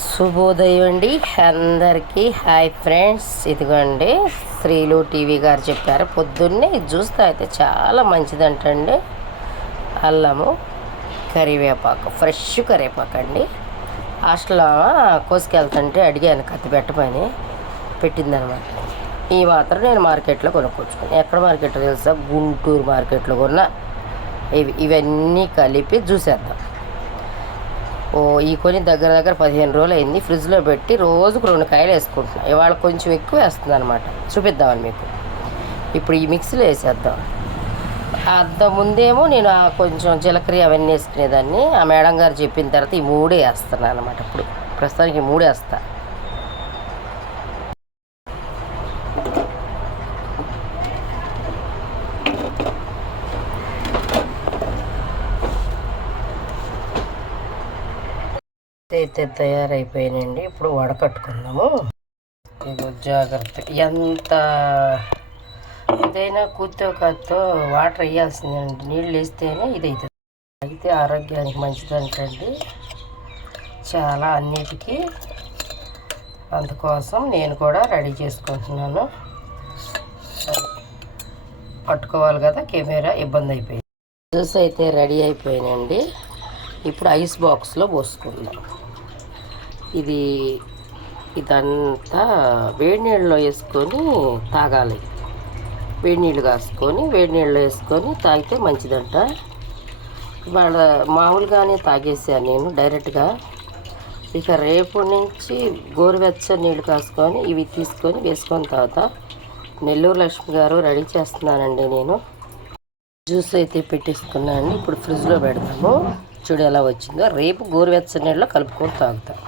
శుభోదయం అండి అందరికీ. హాయ్ ఫ్రెండ్స్, ఇదిగోండి శ్రీలు టీవీ గారు చెప్పారు పొద్దున్నే ఇది చూస్తే అయితే చాలా మంచిదంటండి. అల్లము, కరివేపాకు, ఫ్రెష్ కరివేపాకు అండి. హాస్టల్లో కోసుకెళ్తుంటే అడిగాను కత్తి పెట్టమని, పెట్టిందనమాట. ఈ మాత్రం నేను మార్కెట్లో కొనుక్కొచ్చుకున్నాను. ఎక్కడ మార్కెట్లో తెలుసా? గుంటూరు మార్కెట్లో కొన్న. ఇవన్నీ కలిపి చూసేద్దాం. ఈ కొని దగ్గర 15 రోజులు అయింది. ఫ్రిడ్జ్లో పెట్టి రోజుకు 2 కాయలు వేసుకుంటున్నాను. ఇవాళ కొంచెం ఎక్కువ వేస్తుంది అనమాట. చూపిద్దామని మీకు. ఇప్పుడు ఈ మిక్సీలో వేసేద్దాం. ముందేమో నేను కొంచెం జీలకర్ర అవన్నీ వేసుకునేదాన్ని. ఆ మేడం గారు చెప్పిన తర్వాత ఈ 3 వేస్తున్నాను అనమాట. ఇప్పుడు ప్రస్తుతానికి 3 వేస్తా. అయితే తయారైపోయినండి. ఇప్పుడు వడకట్టుకుందాము. ఇగో జాగ్రత్త, ఎంత ఇదైనా కూర్తో కాతో వాటర్ వేయాల్సిందండి. నీళ్ళు వేస్తేనే ఇదైతే అయితే ఆరోగ్యానికి మంచిదంటండి, చాలా అన్నిటికీ. అందుకోసం నేను కూడా రెడీ చేసుకుంటున్నాను. పట్టుకోవాలి కదా, కెమెరా ఇబ్బంది అయిపోయింది. జ్యూస్ అయితే రెడీ అయిపోయినండి. ఇప్పుడు ఐస్ బాక్స్లో పోసుకుందాం. ఇదంతా వేడి నీళ్ళలో వేసుకొని తాగాలి. వేడి నీళ్ళు కాసుకొని వేడి నీళ్ళలో వేసుకొని తాగితే మంచిదంట. ఇవాళ మామూలుగానే తాగేసాను నేను డైరెక్ట్గా. ఇక రేపు నుంచి గోరువెచ్చని నీళ్ళు కాసుకొని ఇవి తీసుకొని వేసుకొని తాగుతా. నెల్లూరు లక్ష్మి గారు రెడీ చేస్తున్నానండి నేను. జ్యూస్ అయితే పెట్టేసుకున్నానండి. ఇప్పుడు ఫ్రిడ్జ్లో పెడతాము. చూడు ఎలా వచ్చిందో. రేపు గోరువెచ్చని నీళ్ళలో కలుపుకొని తాగుతాం.